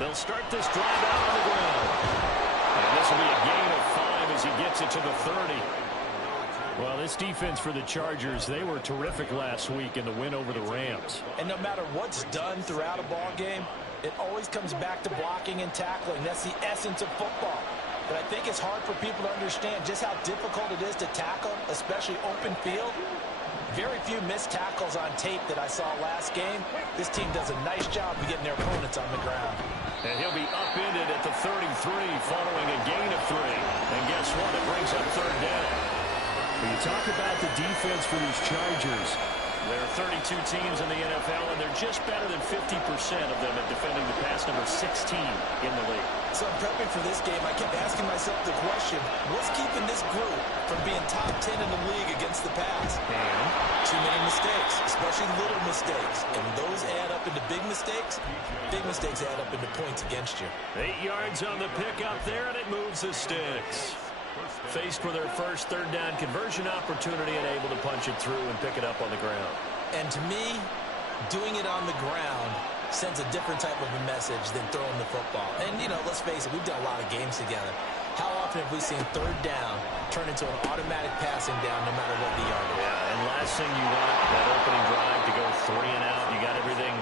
They'll start this drive out on the ground. And this will be a gain of 5 as he gets it to the 30. Well, this defense for the Chargers, they were terrific last week in the win over the Rams. And no matter what's done throughout a ball game, it always comes back to blocking and tackling. That's the essence of football. But I think it's hard for people to understand just how difficult it is to tackle, especially open field. Very few missed tackles on tape that I saw last game. This team does a nice job of getting their opponents on the ground. And he'll be upended at the 33 following a gain of 3. And guess what? It brings up third down. When you talk about the defense for these Chargers, there are 32 teams in the NFL, and they're just better than 50% of them at defending the pass, number 16 in the league. So in prepping for this game, I kept asking myself the question, what's keeping this group from being top 10 in the league against the pass? And too many mistakes, especially little mistakes. And those add up into big mistakes. Big mistakes add up into points against you. 8 yards on the pickup there, and it moves the sticks. Faced with their first third down conversion opportunity and able to punch it through and pick it up on the ground. And to me, doing it on the ground sends a different type of a message than throwing the football. And, you know, let's face it, we've done a lot of games together. How often have we seen third down turn into an automatic passing down no matter what the yardage? Yeah, and last thing you want, that opening drive to go 3 and out. You got everything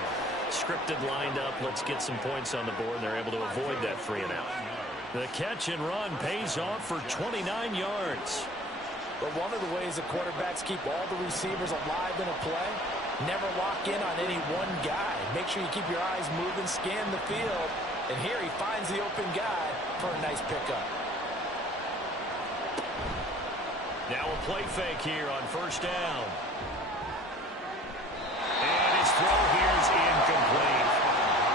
scripted, lined up. Let's get some points on the board, and they're able to avoid that 3 and out. The catch and run pays off for 29 yards. But one of the ways that quarterbacks keep all the receivers alive in a play, never lock in on any one guy. Make sure you keep your eyes moving, scan the field. And here he finds the open guy for a nice pickup. Now a play fake here on first down. And his throw here is incomplete.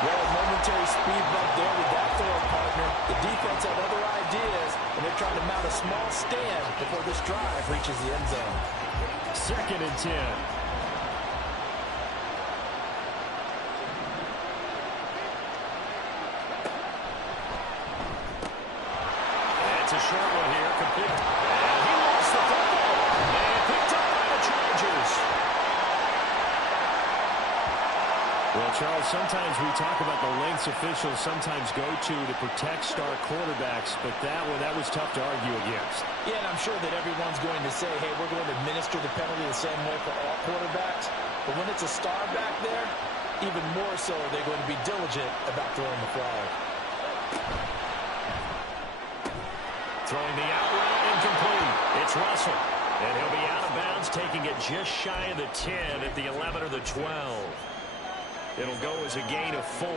Well, a momentary speed bump there with that throw, partner. The defense had other ideas, and they're trying to mount a small stand before this drive reaches the end zone. 2nd and 10. It's a short one here, complete. And he lost the football. And picked up by the Chargers. Well, Charles, sometimes we talk about the lengths officials sometimes go to protect star quarterbacks, but that was tough to argue against. Yeah, and I'm sure that everyone's going to say, hey, we're going to administer the penalty the same way for all quarterbacks. But when it's a star back there, even more so are they going to be diligent about throwing the flag. Throwing the out route, incomplete. It's Russell. And he'll be out of bounds, taking it just shy of the 10 at the 11 or the 12. It'll go as a gain of 4,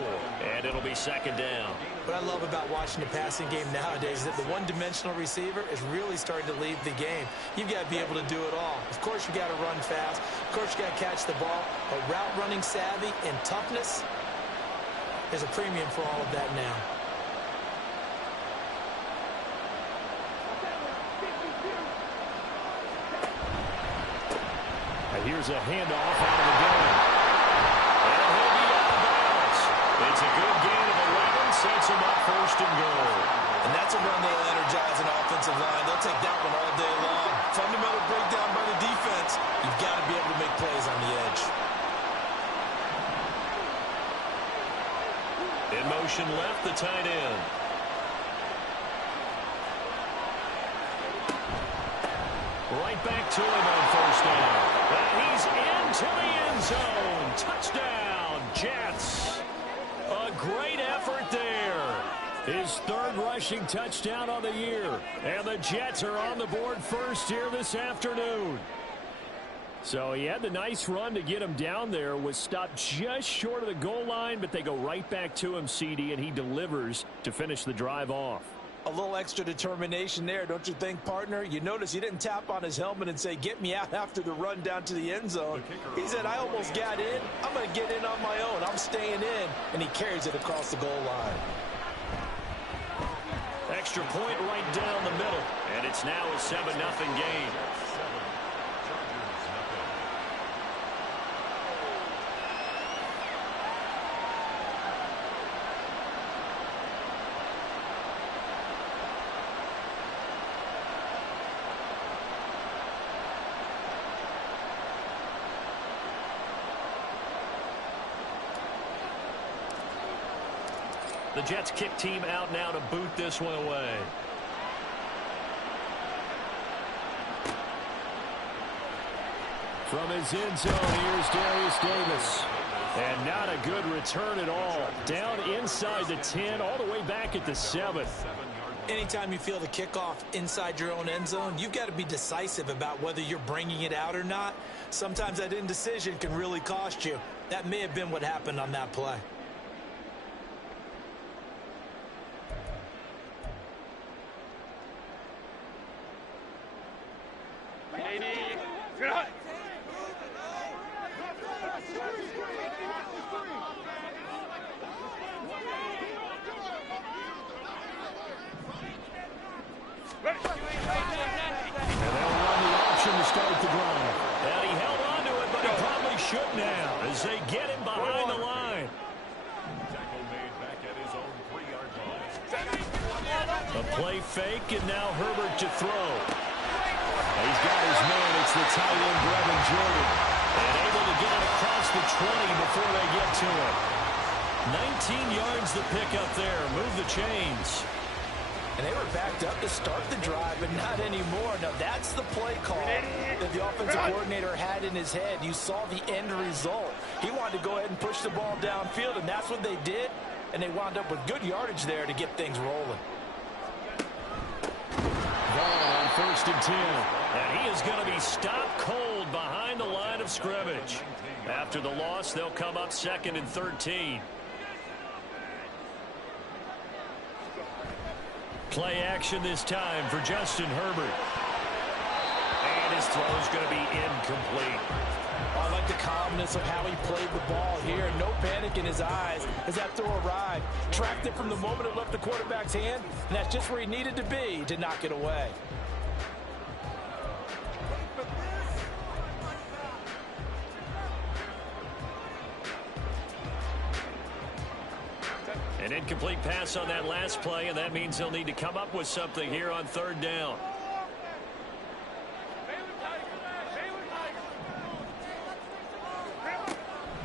and it'll be 2nd down. What I love about watching the passing game nowadays is that the one-dimensional receiver is really starting to lead the game. You've got to be able to do it all. Of course, you've got to run fast. Of course, you've got to catch the ball. But route running savvy and toughness, there's a premium for all of that now. And here's a handoff out of the gun. It's a good gain of 11, sets him up 1st and goal. And that's a run that'll energize an offensive line. They'll take that one all day long. Fundamental breakdown by the defense. You've got to be able to make plays on the edge. In motion left, the tight end. Right back to him on 1st down. And he's into the end zone. Touchdown, Jets. A great effort there. His 3rd rushing touchdown on the year. And the Jets are on the board first here this afternoon. So he had the nice run to get him down there, was stopped just short of the goal line, but they go right back to him, CD, and he delivers to finish the drive off. A little extra determination there, don't you think, partner? You notice he didn't tap on his helmet and say, get me out after the run down to the end zone. He said, I almost got in. I'm going to get in on my own. I'm staying in. And he carries it across the goal line. Extra point right down the middle. And it's now a 7-0 game. The Jets kick team out now to boot this one away. From his end zone, here's Darius Davis. And not a good return at all. Down inside the 10, all the way back at the 7. Anytime you feel the kickoff inside your own end zone, you've got to be decisive about whether you're bringing it out or not. Sometimes that indecision can really cost you. That may have been what happened on that play. They get him behind the line. A play fake, and now Herbert to throw. He's got his man. It's the tight end, Brevin Jordan. And able to get it across the 20 before they get to it. 19 yards the pick up there. Move the chains. And they were backed up to start the drive, but not anymore. Now, that's the play call that the offensive coordinator had in his head. You saw the end result. He wanted to go ahead and push the ball downfield, and that's what they did. And they wound up with good yardage there to get things rolling. Ball on 1st and 10. And he is going to be stopped cold behind the line of scrimmage. After the loss, they'll come up 2nd and 13. Play action this time for Justin Herbert. And his throw is going to be incomplete. I like the calmness of how he played the ball here. No panic in his eyes as that throw arrived. Tracked it from the moment it left the quarterback's hand, and that's just where he needed to be to knock it away. An incomplete pass on that last play, and that means they'll need to come up with something here on 3rd down.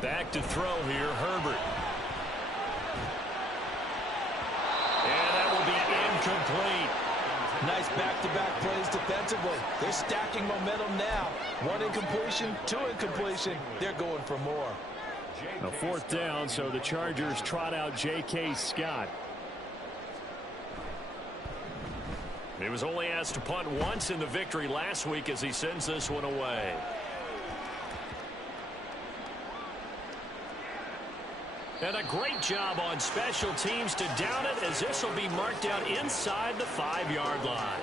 Back to throw here, Herbert. And that will be incomplete. Nice back-to-back plays defensively. They're stacking momentum now. 1 incompletion, 2 incompletion. They're going for more. A 4th down, so the Chargers trot out J.K. Scott. He was only asked to punt once in the victory last week as he sends this one away. And a great job on special teams to down it, as this will be marked down inside the 5-yard line.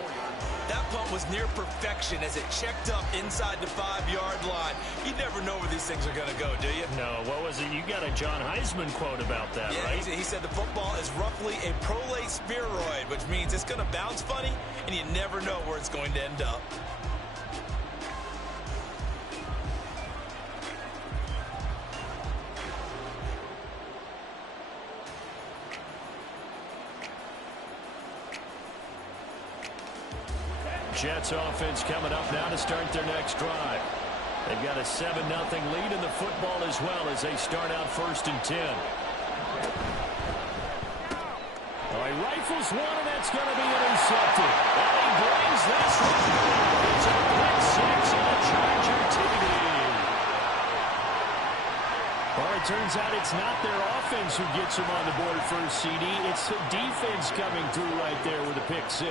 That punt was near perfection as it checked up inside the 5-yard line. You never know where these things are going to go, do you? No, what was it? You got a John Heisman quote about that, yeah, right? He said the football is roughly a prolate spheroid, which means it's going to bounce funny, and you never know where it's going to end up. Jets offense coming up now to start their next drive. They've got a 7-0 lead in the football as well as they start out 1st and 10. All right, rifles one, and that's going to be intercepted. And he brings this one down. It's a pick 6 on a Charger TD. Well, it turns out it's not their offense who gets them on the board first, CD. It's the defense coming through right there with a pick 6.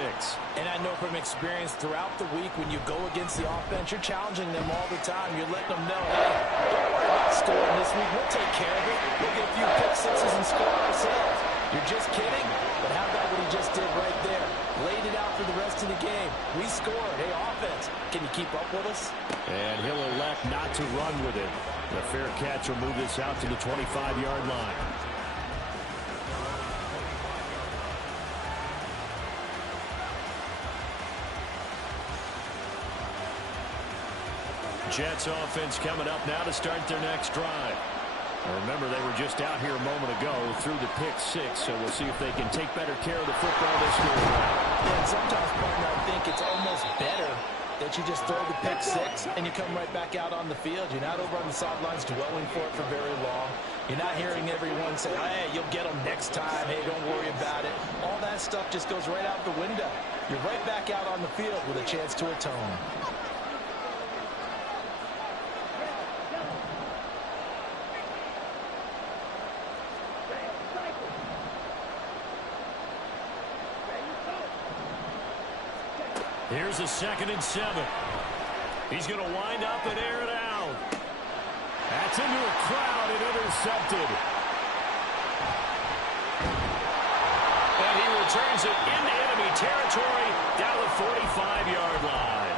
And I know from experience throughout the week, when you go against the offense, you're challenging them all the time. You're letting them know, hey, don't worry about scoring this week. We'll take care of it. We'll get a few pick 6s and score ourselves. You're just kidding? But how about what he just did right there? Laid it out for the rest of the game. We scored. Hey, offense, can you keep up with us? And he'll elect not to run with it. The fair catch will move this out to the 25-yard line. Jets offense coming up now to start their next drive. Remember, they were just out here a moment ago through the pick 6, so we'll see if they can take better care of the football this year. And sometimes, partner, I think it's almost better that you just throw the pick six and you come right back out on the field. You're not over on the sidelines dwelling for it for very long. You're not hearing everyone say, hey, you'll get them next time. Hey, don't worry about it. All that stuff just goes right out the window. You're right back out on the field with a chance to atone. Here's a 2nd and 7. He's going to wind up and air it out. That's into a crowd and intercepted. And he returns it into enemy territory down the 45-yard line.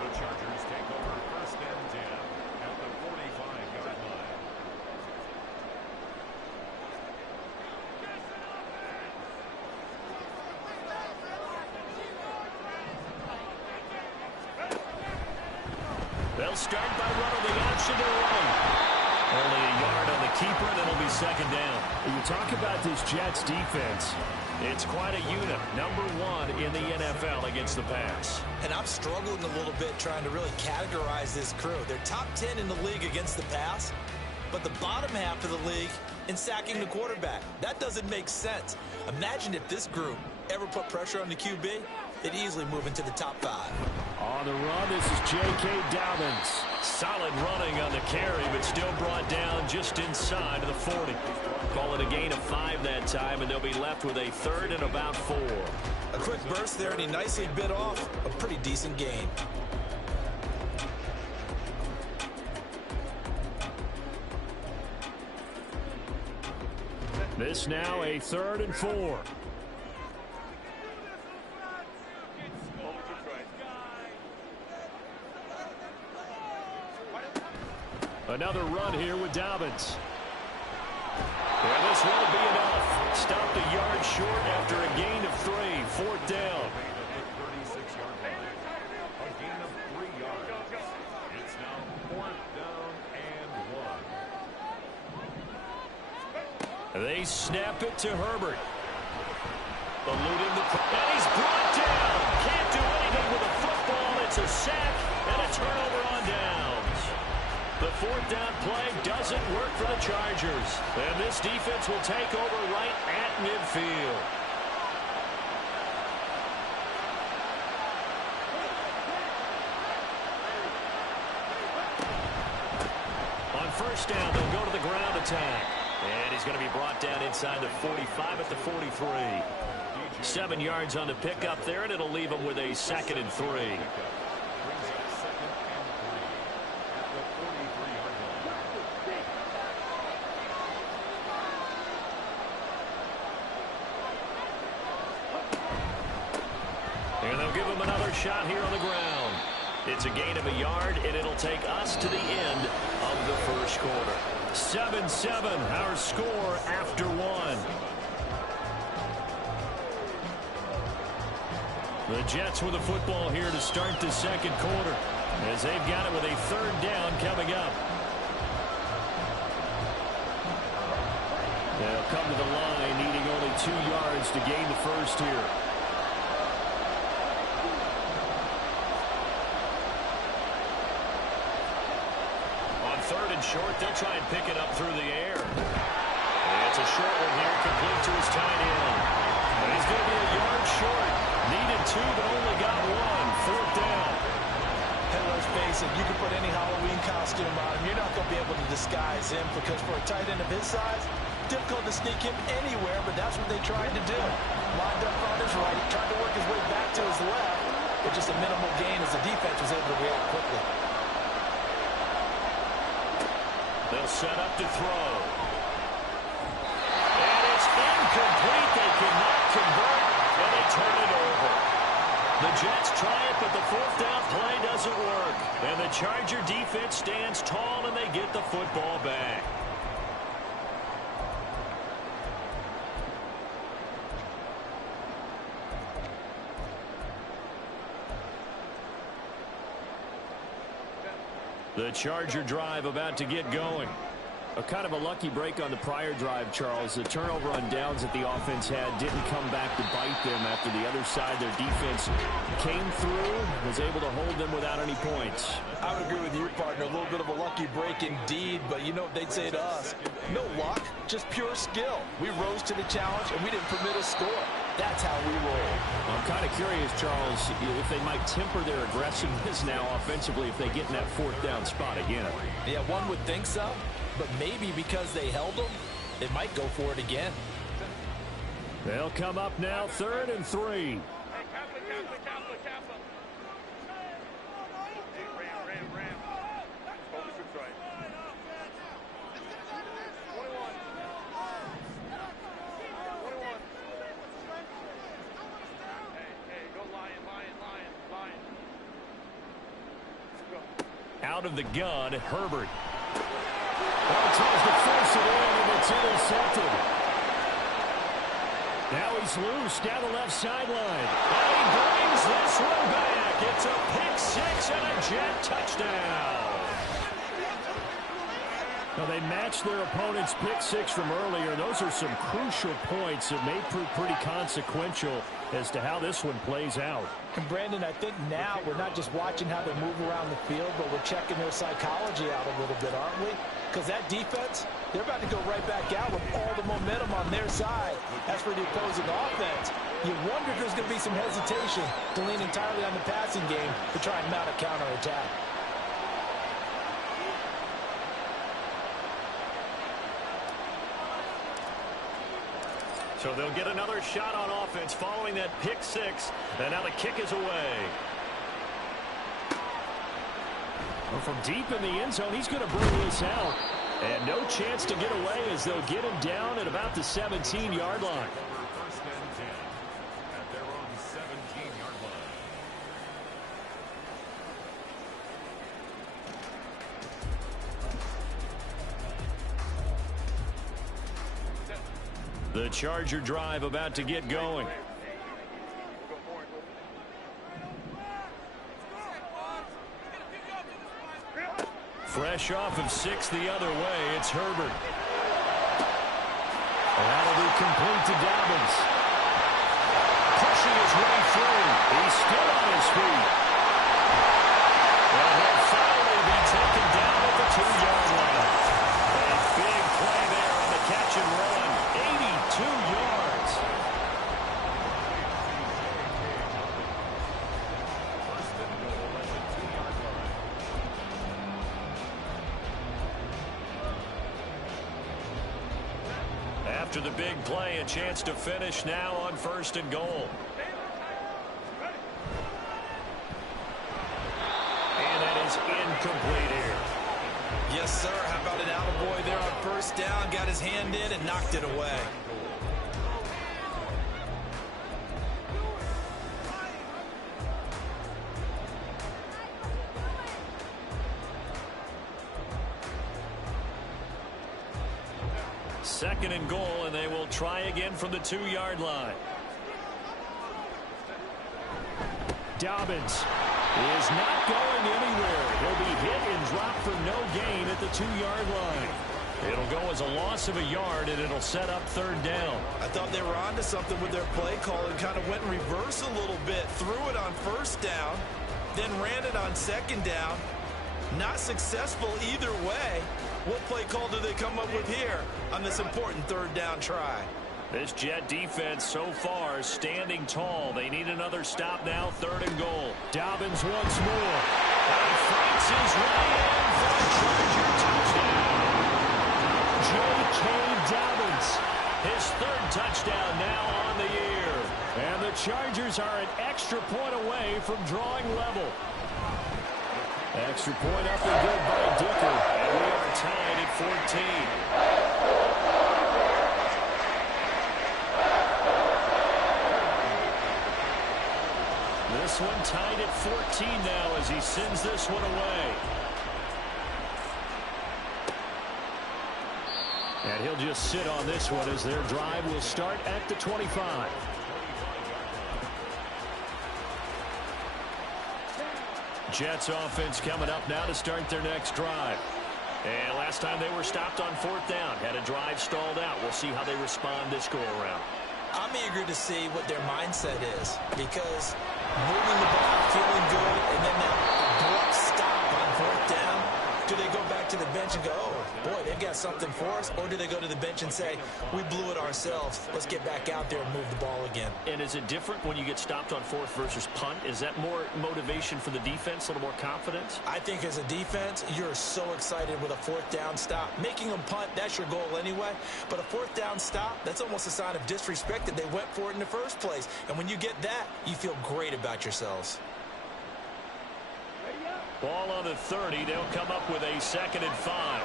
The Chargers take over 1st and 10 at the 45-yard line. They'll start by running the option to the right. Only a yard on the keeper, and it'll be 2nd down. You talk about this Jets defense. It's quite a unit. Number 1 in the NFL against the pass. And I'm struggling a little bit trying to really categorize this crew. They're top 10 in the league against the pass, but the bottom half of the league in sacking the quarterback. That doesn't make sense. Imagine if this group ever put pressure on the QB, they'd easily move into the top 5. On the run, this is J.K. Dobbins. Solid running on the carry, but still brought down just inside of the 40. Call it a gain of 5 that time, and they'll be left with a 3rd and about 4. A quick burst there, and he nicely bit off a pretty decent gain. This now a 3rd and 4. Another run here with Dobbins. And this won't be enough. Stopped a yard short after a gain of 3. 4th down. 36-yard line. A gain of 3 yards. It's now 4th down and 1. They snap it to Herbert. Eluding the... And he's brought down. Can't do anything with a football. It's a sack and a turnover on downs. The 4th down play doesn't work for the Chargers. And this defense will take over right at midfield. On 1st down, they'll go to the ground attack. And he's going to be brought down inside the 45 at the 43. 7 yards on the pickup there, and it'll leave him with a 2nd and 3. And they'll give him another shot here on the ground. It's a gain of a yard, and it'll take us to the end of the 1st quarter. 7-7, our score after 1. The Jets with the football here to start the 2nd quarter, as they've got it with a 3rd down coming up. They'll come to the line needing only 2 yards to gain the 1st here. On 3rd and short, they'll try and pick it up through the air. And it's a short one here, complete to his tight end. And he's going to be a yard short. Needed 2, but only got 1. 4th down. Hey, let's face it, you can put any Halloween costume on him. You're not going to be able to disguise him because for a tight end of his size, difficult to sneak him anywhere, but that's what they tried to do. Lined up on his right, tried to work his way back to his left, but just a minimal gain as the defense was able to react quickly. They'll set up to throw. And it's incomplete. They cannot convert, and they turn it over. The Jets try it, but the 4th down play doesn't work. And the Charger defense stands tall, and they get the football back. The Charger drive about to get going. A kind of a lucky break on the prior drive, Charles. The turnover on downs that the offense had didn't come back to bite them after the other side. Their defense came through, was able to hold them without any points. I would agree with you, partner. A little bit of a lucky break indeed, but you know what they'd say to us? No luck, just pure skill. We rose to the challenge, and we didn't permit a score. That's how we roll. I'm kind of curious, Charles, if they might temper their aggressiveness now offensively if they get in that fourth down spot again. Yeah, one would think so. But maybe because they held them, they might go for it again. They'll come up now, 3rd and 3. Out of the gun, Herbert. Tries to force it in, and it's intercepted. Now he's loose down the left sideline. And he brings this one back. It's a pick six and a Jet touchdown. Now they matched their opponent's pick six from earlier. Those are some crucial points that may prove pretty consequential as to how this one plays out. And Brandon, I think now we're not just watching how they move around the field, but we're checking their psychology out a little bit, aren't we? Because that defense, they're about to go right back out with all the momentum on their side. As for the opposing offense, you wonder if there's going to be some hesitation to lean entirely on the passing game to try and mount a counterattack. So they'll get another shot on offense following that pick six. And now the kick is away. Well, from deep in the end zone, he's going to bring this out. And no chance to get away as they'll get him down at about the 17-yard line. The Charger drive about to get going. Fresh off of 6 the other way, it's Herbert. That'll be complete to Dobbins. Pushing his way through. He's still on his feet. Well, he'll finally be taken down at the 2-yard line. A big play there on the catch and run. 82 yards. After the big play, a chance to finish now on 1st and goal. And that is incomplete here. Yes, sir. How about an attaboy there on 1st down? Got his hand in and knocked it away. Second and goal, and they will try again from the 2-yard line. Dobbins is not going anywhere. He'll be hit and dropped for no gain at the 2-yard line. It'll go as a loss of a yard, and it'll set up 3rd down. I thought they were onto something with their play call and kind of went in reverse a little bit. Threw it on 1st down, then ran it on 2nd down. Not successful either way. What play call do they come up with here on this important 3rd down try? This Jet defense so far standing tall. They need another stop now, 3rd and goal. Dobbins once more. He fights his way in for the Charger touchdown. J.K. Dobbins, his 3rd touchdown now on the year. And the Chargers are an extra point away from drawing level. Extra point up and good by Dicker. And we are tied at 14. This one tied at 14 now as he sends this one away. And he'll just sit on this one as their drive will start at the 25. Jets offense coming up now to start their next drive. And last time they were stopped on fourth down, had a drive stalled out. We'll see how they respond this go-around. I'm eager to see what their mindset is, because moving the ball, feeling good, and then that abrupt stop on fourth down, do they go back to the bench and go, oh, boy, they've got something for us? Or do they go to the bench and say, we blew it ourselves, let's get back out there and move the ball again? And is it different when you get stopped on fourth versus punt? Is that more motivation for the defense, a little more confidence? I think as a defense, you're so excited with a fourth down stop. Making them punt, that's your goal anyway. But a fourth down stop, that's almost a sign of disrespect that they went for it in the first place. And when you get that, you feel great about yourselves. Ball on the 30. They'll come up with a 2nd and 5.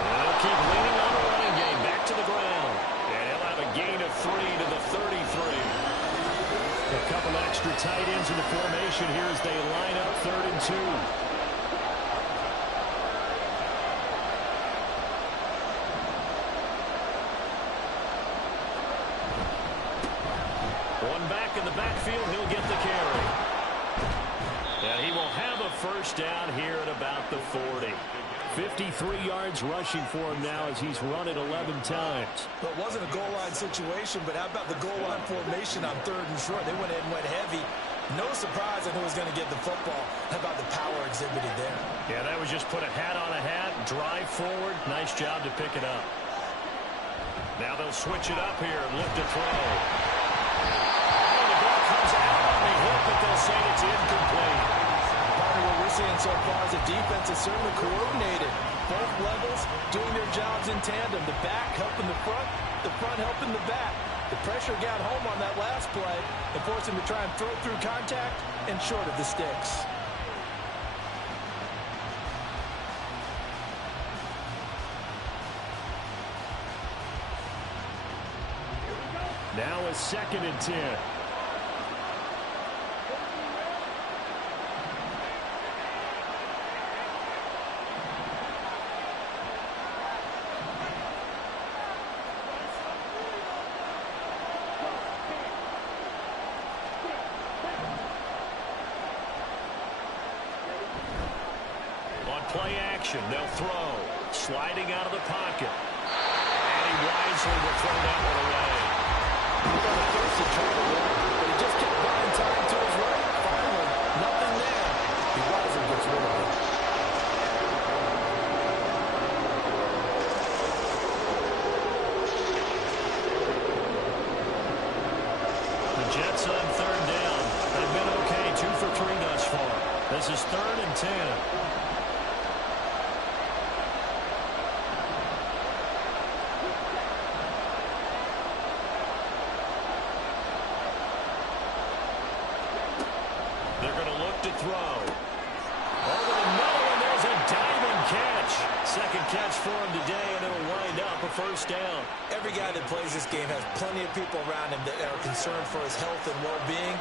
They'll keep leaning on the running game. Back to the ground. And he'll have a gain of 3 to the 33. A couple extra tight ends in the formation here as they line up 3rd and 2. Back in the backfield, he'll get the carry. And he will have a first down here at about the 40. 53 yards rushing for him now as he's run it 11 times. Well, it wasn't a goal line situation, but how about the goal line formation on 3rd and short? They went in and went heavy. No surprise on who was going to get the football. How about the power exhibited there? Yeah, that was just put a hat on a hat, drive forward. Nice job to pick it up. Now they'll switch it up here and look to throw. Comes out on the hit, but they'll say it's incomplete. Partner, what we're seeing so far is the defense is certainly coordinated. Both levels doing their jobs in tandem. The back helping the front helping the back. The pressure got home on that last play and forced him to try and throw through contact and short of the sticks. Now a 2nd and 10. Play action, they'll throw. Sliding out of the pocket. And he wisely will throw that one away. He got a first to try to run, but he just kept buying time to his right. Finally, nothing there. He wisely gets rid of it. The Jets on 3rd down. They've been okay, 2 for 3 thus far. This is 3rd and 10. Throw. Over the middle, and there's a diving catch. 2nd catch for him today, and it'll wind up a first down. Every guy that plays this game has plenty of people around him that are concerned for his health and well-being.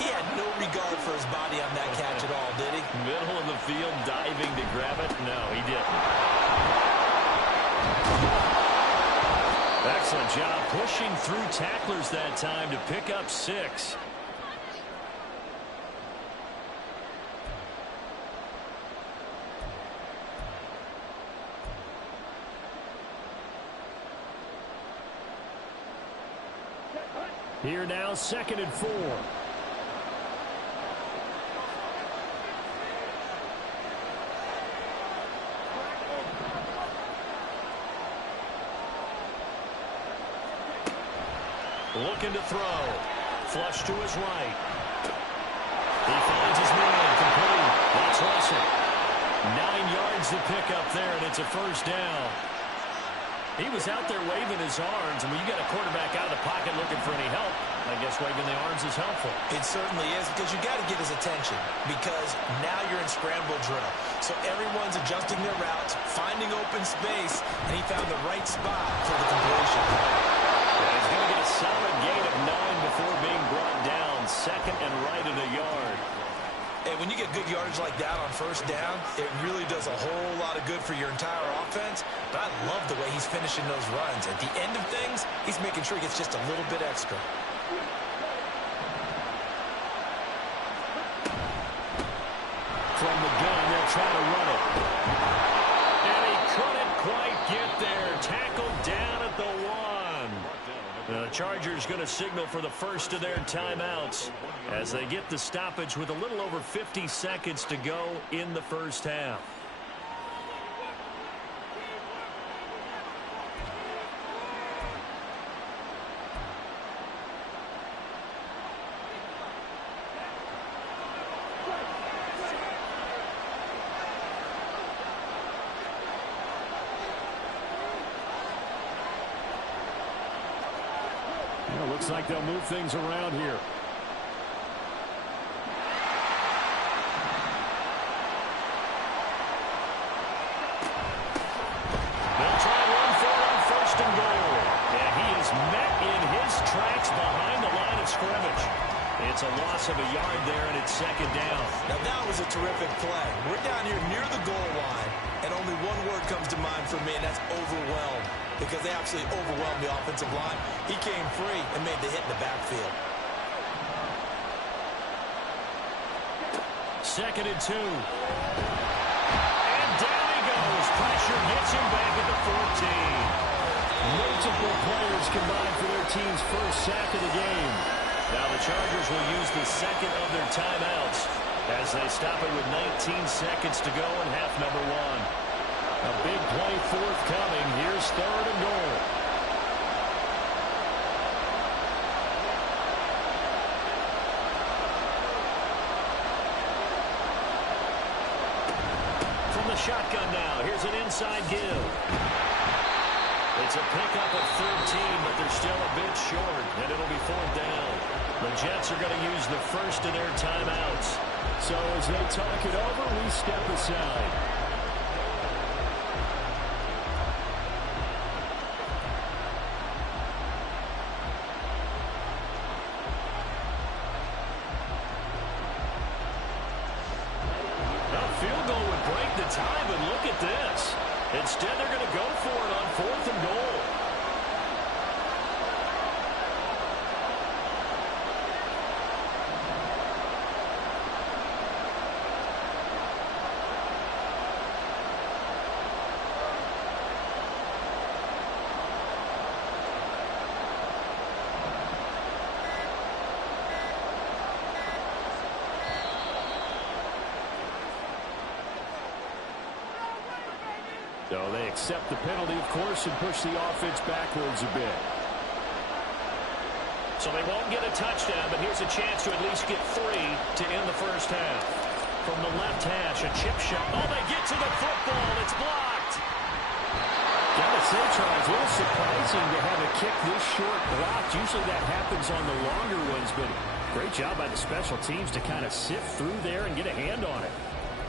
He had no regard for his body on that catch at all, did he? Middle of the field, diving to grab it? No, he didn't. Excellent job pushing through tacklers that time to pick up 6. Here now, 2nd and 4. Looking to throw. Flush to his right. He finds his man. Complete. That's Russell. 9 yards to pick up there, and it's a first down. He was out there waving his arms, and when you got a quarterback out of the pocket looking for any help, I guess waving the arms is helpful. It certainly is, because you got to get his attention, because now you're in scramble drill. So everyone's adjusting their routes, finding open space, and he found the right spot for the completion. Yeah, he's going to get a solid gain of 9 before being brought down. 2nd and right at a yard. And when you get good yardage like that on first down, it really does a whole lot of good for your entire offense. But I love the way he's finishing those runs. At the end of things, he's making sure he gets just a little bit extra. From the gun, they'll try to run it. And he couldn't quite get there. Tackled down at the 1. The Chargers going to signal for the first of their timeouts as they get the stoppage with a little over 50 seconds to go in the first half. Looks like they'll move things around here. They'll try one for it on first and goal. And he is met in his tracks behind the line of scrimmage. It's a loss of a yard there, and it's second down. Now that was a terrific play. We're down here near the goal line, and only one word comes to mind for me, and that's overwhelmed. Because they absolutely overwhelmed the offensive line. He came free and made the hit in the backfield. Second and 2. And down he goes. Pressure gets him back at the 14. Multiple players combined for their team's first sack of the game. Now the Chargers will use the second of their timeouts as they stop it with 19 seconds to go in half number 1. A big play forthcoming. Here's third and goal. From the shotgun now, here's an inside give. It's a pickup of 13, but they're still a bit short, and it'll be fourth down. The Jets are going to use the first of their timeouts. So as they talk it over, we step aside. Time, and look at this. Instead, they're going to go for it on fourth and goal. So they accept the penalty, of course, and push the offense backwards a bit. So they won't get a touchdown, but here's a chance to at least get 3 to end the first half. From the left hash, a chip shot. Oh, they get to the football. It's blocked. Gotta say, Charles, a little surprising to have a kick this short blocked. Usually that happens on the longer ones, but great job by the special teams to kind of sift through there and get a hand on it.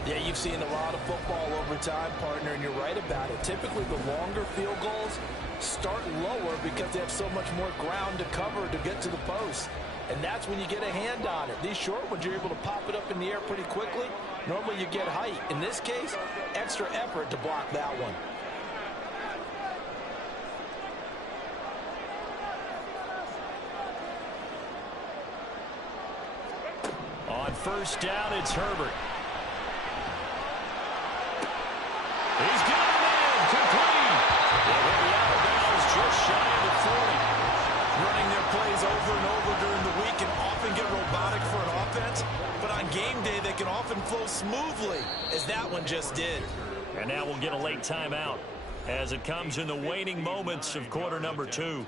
Yeah, you've seen a lot of football over time, partner, and you're right about it. Typically, the longer field goals start lower because they have so much more ground to cover to get to the post. And that's when you get a hand on it. These short ones, you're able to pop it up in the air pretty quickly. Normally, you get height. In this case, extra effort to block that one. On first down, it's Herbert. He's got him in, complete. They'll be out of bounds just shy of the 40. Running their plays over and over during the week can often get robotic for an offense, but on game day they can often flow smoothly, as that one just did. And now we'll get a late timeout as it comes in the waning moments of quarter number 2.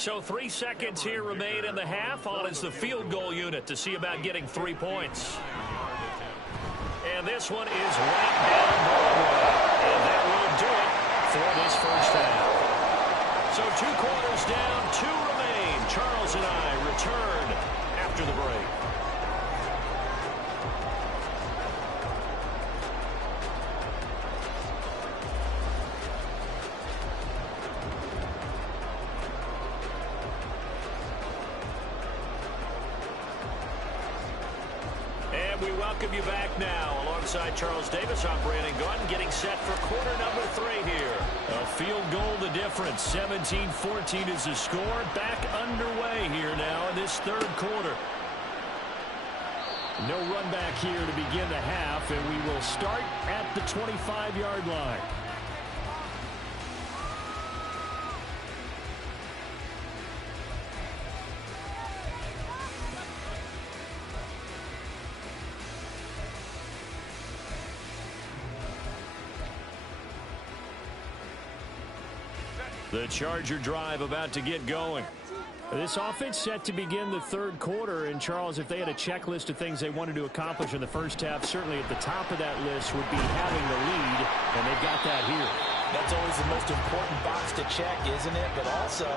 So 3 seconds here remain in the half. On is the field goal unit to see about getting 3 points. And this one is right down Broadway. And that will do it for this first half. So 2 quarters down, 2 remain. Charles and I return after the break. And we welcome you back now. Alongside Charles Davis, I'm Brandon Gunn, getting set for quarter number 3 here. A field goal the difference. 17-14 is the score. Back underway here now in this third quarter. No run back here to begin the half, and we will start at the 25-yard line. The Charger drive about to get going. This offense set to begin the third quarter. And, Charles, if they had a checklist of things they wanted to accomplish in the first half, certainly at the top of that list would be having the lead, and they've got that here. That's always the most important box to check, isn't it? But also,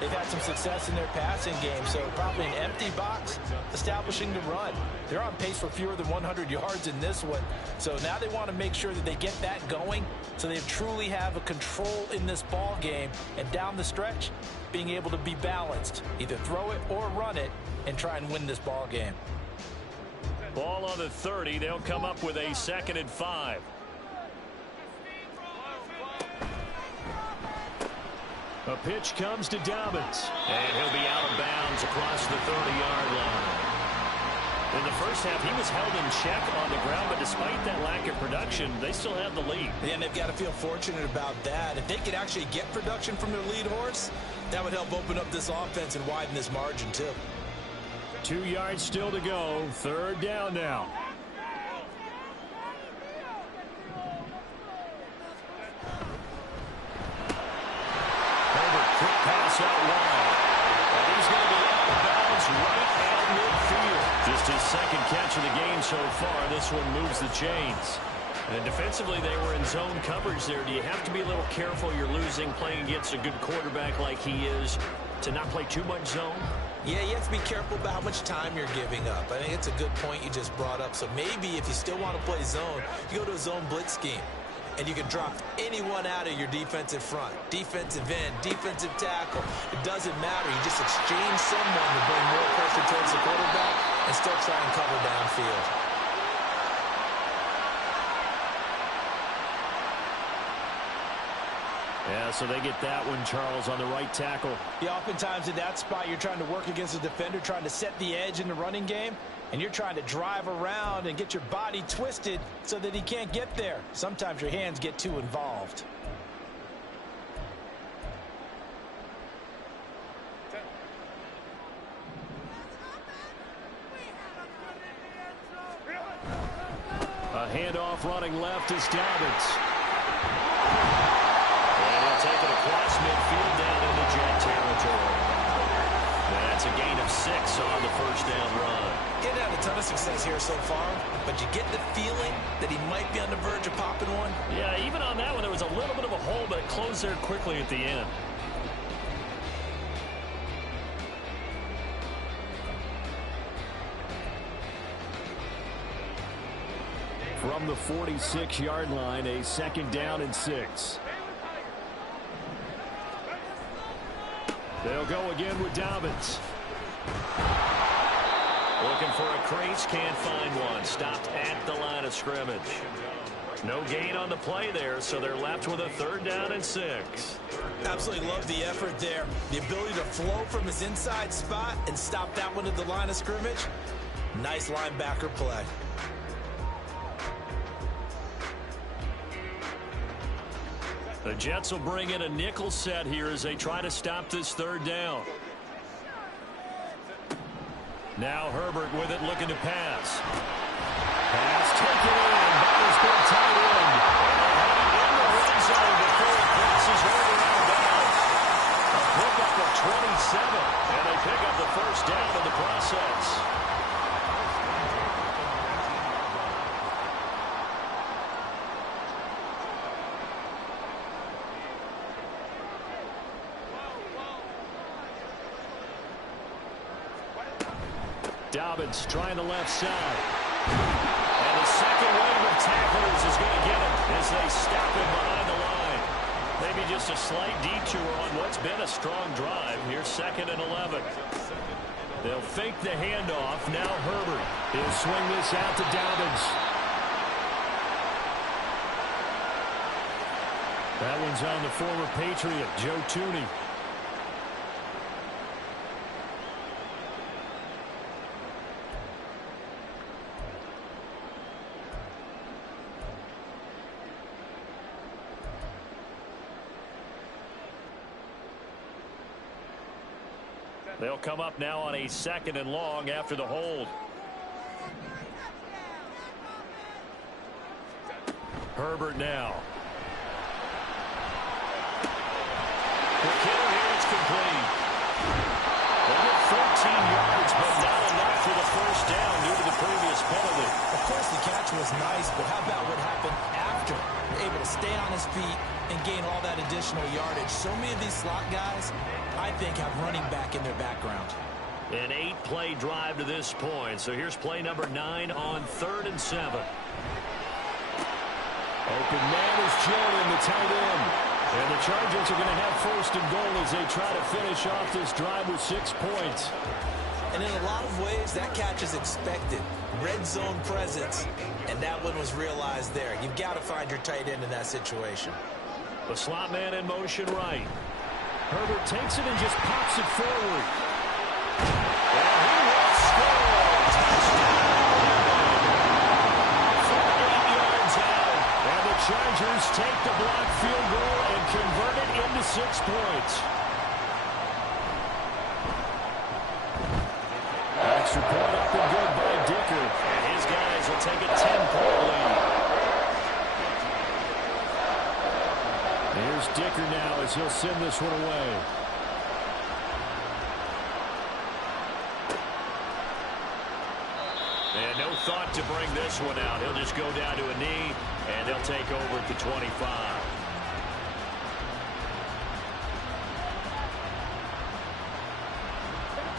they've had some success in their passing game, so probably an empty box establishing the run. They're on pace for fewer than 100 yards in this one, so now they want to make sure that they get that going so they truly have a control in this ball game, and down the stretch, being able to be balanced, either throw it or run it, and try and win this ball game. Ball on the 30. They'll come up with a 2nd and 5. A pitch comes to Dobbins. And he'll be out of bounds across the 30-yard line. In the first half, he was held in check on the ground, but despite that lack of production, they still have the lead. Yeah, and they've got to feel fortunate about that. If they could actually get production from their lead horse, that would help open up this offense and widen this margin, too. 2 yards still to go. 3rd down now. Herbert, quick pass out wide. And he's going to be out of bounds right at midfield. Just his 2nd catch of the game so far. This one moves the chains. And defensively, they were in zone coverage there. Do you have to be a little careful? You're losing, playing against a good quarterback like he is, to not play too much zone? Yeah, you have to be careful about how much time you're giving up. I think it's a good point you just brought up. So maybe if you still want to play zone, you go to a zone blitz scheme. And you can drop anyone out of your defensive front. Defensive end, defensive tackle. It doesn't matter. You just exchange someone to bring more pressure towards the quarterback and still try and cover downfield. Yeah, so they get that one, Charles, on the right tackle. Yeah, oftentimes in that spot, you're trying to work against a defender, trying to set the edge in the running game, and you're trying to drive around and get your body twisted so that he can't get there. Sometimes your hands get too involved. A handoff running left is Dobbins. Take it across midfield down into Jet territory. That's a gain of 6 on the first down run. Getting had a ton of success here so far, but you get the feeling that he might be on the verge of popping one. Yeah, even on that one, there was a little bit of a hole, but it closed there quickly at the end. From the 46-yard line, a 2nd down and 6. They'll go again with Dobbins. Looking for a crease, can't find one. Stopped at the line of scrimmage. No gain on the play there, so they're left with a 3rd down and 6. Absolutely love the effort there. The ability to flow from his inside spot and stop that one at the line of scrimmage. Nice linebacker play. The Jets will bring in a nickel set here as they try to stop this 3rd down. Now Herbert with it, looking to pass. Pass taken in by his big tight end. In the red zone before he crosses over out of bounds. A pickup of 27, and they pick up the 1st down in the process. Dobbins trying the left side. And the second wave of tacklers is going to get him as they stop him behind the line. Maybe just a slight detour on what's been a strong drive. Here's 2nd and 11. They'll fake the handoff. Now Herbert. He'll swing this out to Dobbins. That one's on the former Patriot, Joe Tooney. They'll come up now on a 2nd and long after the hold. Herbert now. Quick hitter here, it's complete. They get 14 yards, but not enough for the first down due to the previous penalty. Of course, the catch was nice, but how about what happened after? Able to stay on his feet and gain all that additional yardage. So many of these slot guys, I think, have running back in their background. An 8-play drive to this point. So here's play number 9 on 3rd and 7. Open man is Jordan, the tight end. And the Chargers are going to have 1st and goal as they try to finish off this drive with 6 points. And in a lot of ways, that catch is expected. Red zone presence, and that one was realized there. You've got to find your tight end in that situation. The slot man in motion right. Herbert takes it and just pops it forward. And he will score. Touchdown. 8 yards out. And the Chargers take the blocked field goal and convert it into 6 points. Extra point up and good by Dicker. And his guys will take a 10-point lead. Here's Dicker now as he'll send this one away. And no thought to bring this one out. He'll just go down to a knee, and they'll take over at the 25.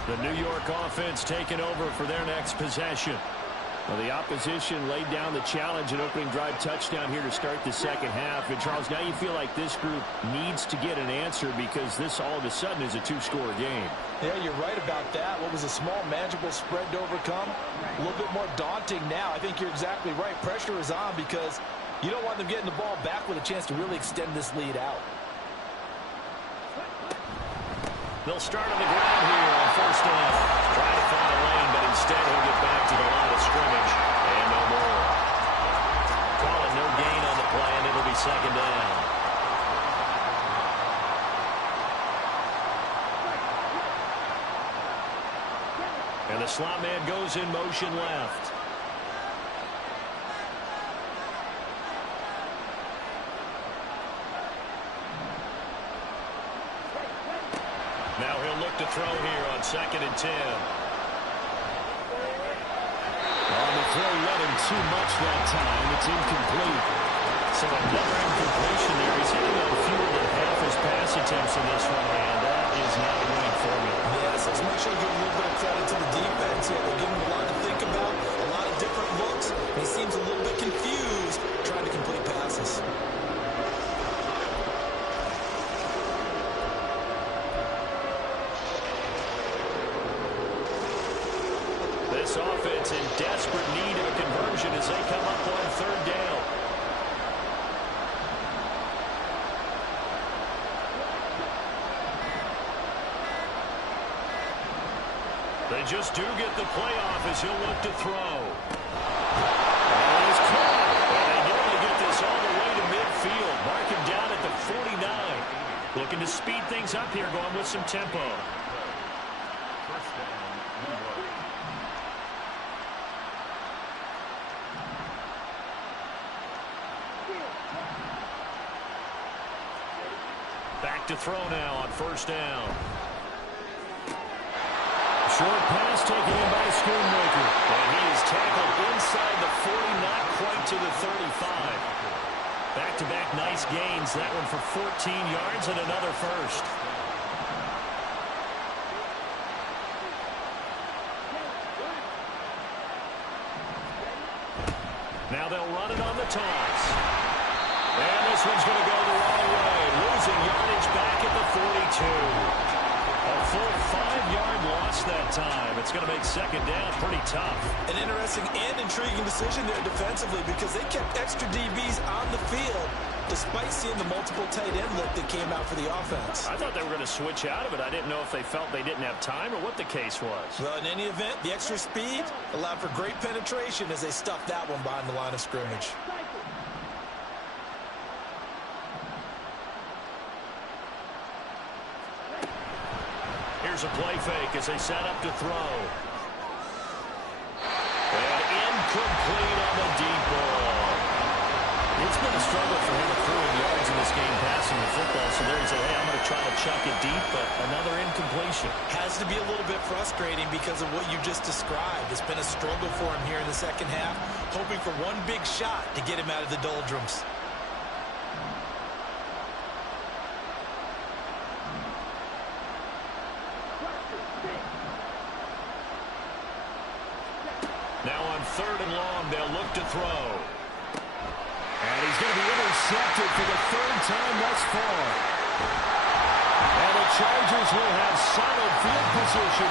The New York offense taking over for their next possession. Well, the opposition laid down the challenge and opening drive touchdown here to start the 2nd half. And, Charles, now you feel like this group needs to get an answer because this all of a sudden is a 2-score game. Yeah, you're right about that. What was a small, manageable spread to overcome? A little bit more daunting now. I think you're exactly right. Pressure is on because you don't want them getting the ball back with a chance to really extend this lead out. They'll start on the ground here on 1st down. Trying to find a lane, but instead he'll get back to the line of scrimmage. And no more. Call it no gain on the play, and it'll be 2nd down. And the slot man goes in motion left. Now he'll look to throw here on 2nd and 10. On the throw, let him too much that time. It's incomplete. So another incompletion there. He's hitting on fewer than half his pass attempts in this one, and that is not a winning formula. Yes, let's make sure to give a little bit of credit to the defense here. They're giving him a lot to think about, a lot of different looks. He seems a little bit confused trying to complete passes. This offense in desperate need of a conversion as they come up on 3rd down. They just do get the playoff as he'll look to throw. And he's caught. And they nearly get this all the way to midfield. Mark him down at the 49. Looking to speed things up here, going with some tempo. Back to throw now on 1st down. Short pass taken in by Schoonmaker. And he is tackled inside the 40, not quite to the 35. Back-to-back nice gains. That one for 14 yards and another first. Now they'll run it on the toss. And this one's going to go the wrong way. Losing yardage back at the 42. A full 5-yard loss that time. It's going to make second down pretty tough. An interesting and intriguing decision there defensively because they kept extra DBs on the field despite seeing the multiple tight end look that came out for the offense. I thought they were going to switch out of it. I didn't know if they felt they didn't have time or what the case was. Well, in any event, the extra speed allowed for great penetration as they stuffed that one behind the line of scrimmage. Here's a play fake as they set up to throw. And incomplete on the deep ball. It's been a struggle for him accruing yards in this game passing the football. So there he said, hey, I'm going to try to chuck it deep, but another incompletion. Has to be a little bit frustrating because of what you just described. It's been a struggle for him here in the second half, hoping for one big shot to get him out of the doldrums. Now on 3rd and long, they'll look to throw. And he's going to be intercepted for the 3rd time thus far. And the Chargers will have solid field position.